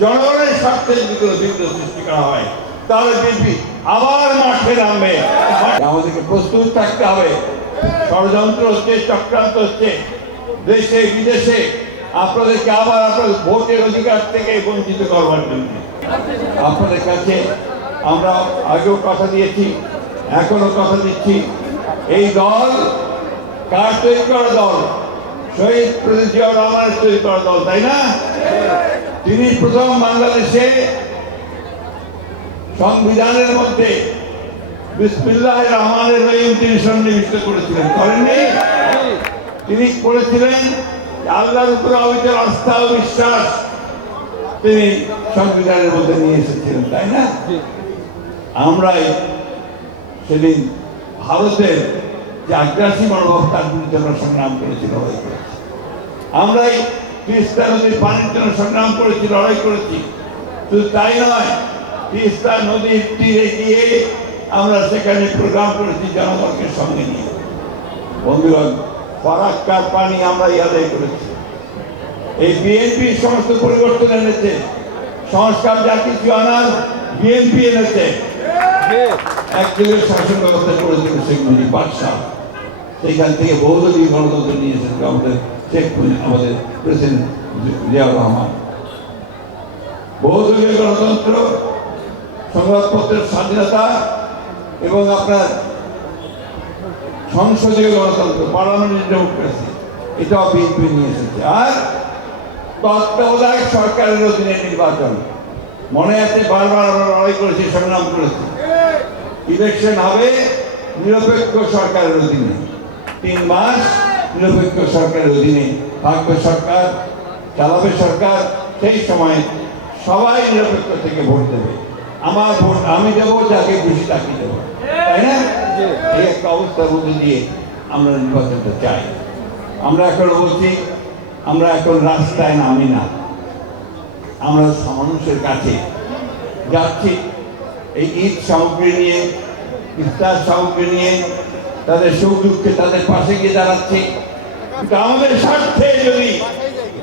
জনগণের স্বার্থে যদি কোনো বিঘ্ন সৃষ্টি করা হয় তাহলে বিএনপি আবার মাঠে নামবে। আমাদেরকে প্রস্তুত থাকতে হবে। ষড়যন্ত্র হচ্ছে, চক্রান্ত হচ্ছে দেশে বিদেশে, আপনাদেরকে আবার আপনাদের ভোটের অধিকার থেকে বঞ্চিত করবার জন্য। আপনাদের কাছে আমরা আগেও কথা দিয়েছি, এখনো কথা দিচ্ছি, এই দল কার তৈরি করা দল? শহীদ প্রেসিডেন্ট জিয়াউর রহমানের তৈরি করা দল, তাই না? তিনি প্রথম বাংলাদেশে সংবিধানের মধ্যে বিসমিল্লাহির রহমানির রহিম তিনি সন্নিবিষ্ট করেছিলেন, করেননি? তিনি করেছিলেন আল্লাহর উপর অবিচল আস্থা ও বিশ্বাস তিনি সংবিধানের মধ্যে নিয়ে এসেছিলেন, তাই না? আমরাই সেদিন ভারতের যে আগ্রাসী মনোভাব তার বিরুদ্ধে আমরা সংগ্রাম করেছি, লড়াই করেছি। আমরাই তিস্তা নদীর পানির জন্য সংগ্রাম করেছি, লড়াই করেছি। শুধু তাই নয়, তিস্তা নদীর তীরে গিয়ে আমরা সেখানে প্রোগ্রাম করেছি জনগণকে সঙ্গে নিয়ে। বন্ধুগণ, ফারাক্কার পানি আমরা আদায় করেছি। এই বিএনপি সমস্ত পরিবর্তন এনেছে, সংস্কার যা কিছু আনার বিএনপি এনেছে। একদিনের শাসন ব্যবস্থা করেছিল শেখ মুজিব বাদশাহ, সেখান থেকে বহুদলীয় গণতন্ত্র নিয়ে এসেছিল আমাদের প্রেসিডেন্ট জিয়াউর রহমান। বহুদলীয় গণতন্ত্র, সংবাদপত্রের স্বাধীনতা এবং আপনার সংসদীয় গণতন্ত্র, পার্লামেন্টারি ডেমোক্রেসি, এটাও বিএনপি নিয়ে এসেছে। আর তত্ত্বাবধায়ক সরকারের অধীনে নির্বাচন, মনে আছে বারবার আমরা লড়াই করেছি, সংগ্রাম করেছি। ইলেকশন হবে নিরপেক্ষ সরকারের অধীনে, 3 মাস নিরপেক্ষ সরকারের অধীনে থাকবে সরকার, চালাবে সরকার। সেই সময় সবাই নিরপেক্ষ থেকে ভোট দেবে। আমার ভোট আমি দেবো, যাকে খুশি তাকে দেবো, তাই না? এই একটা অবস্থার মধ্যে দিয়ে আমরা নির্বাচনটা চাই। আমরা এখন বলছি, আমরা এখন রাস্তায় নামি না, আমরা মানুষের কাছে যাচ্ছি এই ঈদ সামগ্রী নিয়ে, ইফতার সামগ্রী নিয়ে, তাদের সুখ দুঃখে তাদের পাশে গিয়ে দাঁড়াচ্ছি। আমাদের স্বার্থে যদি